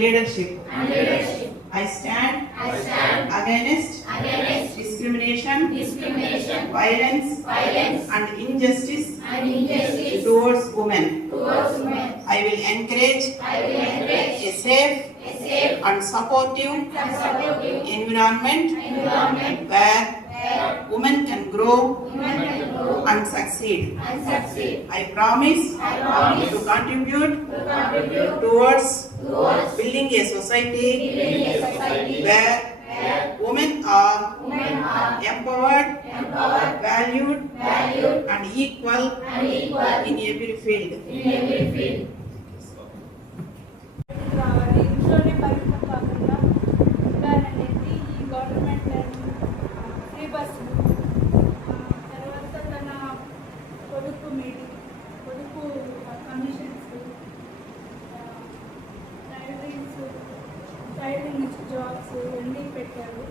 leadership. I stand against discrimination, violence, and injustice towards women. I will encourage a safe and supportive environment where women can grow and succeed. I promise to contribute towards building a society where women are empowered, valued, and equal in every field. ఇంట్లోనే పరిమితం కాకుండా ఉండాలనేది ఈ government free bus తర్వాత తన పొదుపు commissions tailoring jobs అన్నీ పెట్టారు.